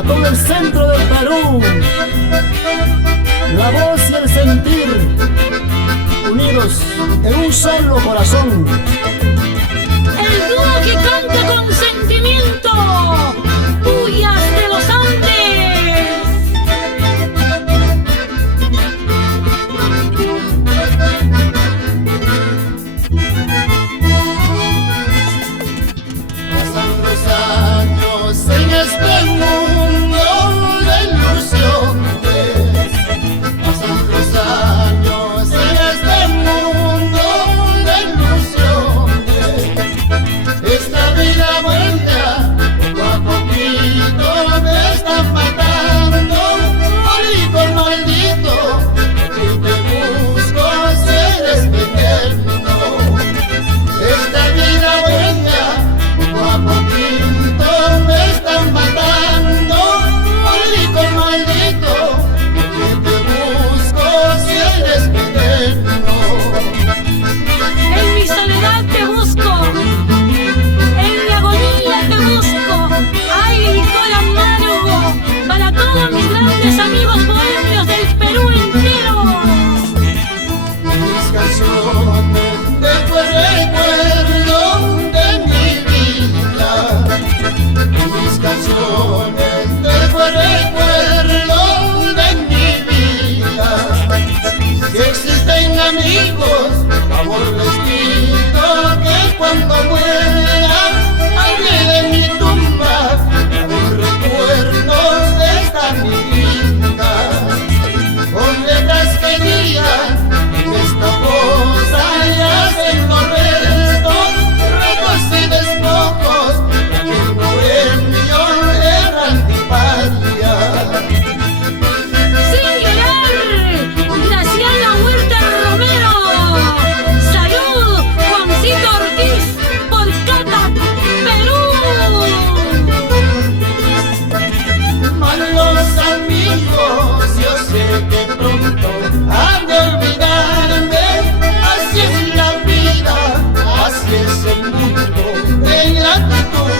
para todo el centro del Perú. La voz y el sentir, unidos en un solo corazón. El dúo que canta con sentimiento, Puyas de los Andes. Pasan los años en este mundo de ilusiones. Pasan los años en este mundo de ilusiones. Esta vida buena, poco a poquito me está matando. Maldito, maldito, que te busco ser eterno. Esta vida buena, poco a poquito me están matando. Maldito, maldito, que te busco si eres eterno. En mi soledad te busco, en mi agonía te busco. Ay, licor amargo para todos mis grandes amigos bohemios del Perú entero. Mis canciones de tu recuerdo de mi vida. Mis canciones de tu recuerdo de mi vida. Si existen amigos, favor les pido que cuando muera alrededor de mi tumba hagan recuerdos de esta mi vida. Con letras que digan en esta cosa yacen los restos, retos y despojos de aquel bohemio errante paria. Sin llorar, Graciela Huerta Romero. Salud, Juancito Ortiz, por Cata, Perú. Malos amigos, yo sé que pronto han de olvidarme. Así es la vida, así es el mundo de ingratitud.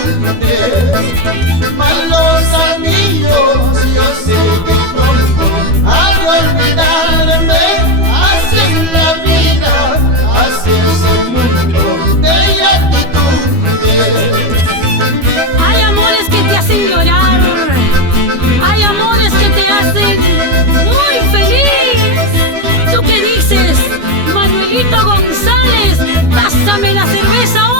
Malos amigos, yo sé que pronto han de olvidarme. Así es la vida, así es el mundo de ingratitud. Hay amores que te hacen llorar, hay amores que te hacen muy feliz. ¿Tú qué dices, Manuelito González? Pásame la cerveza.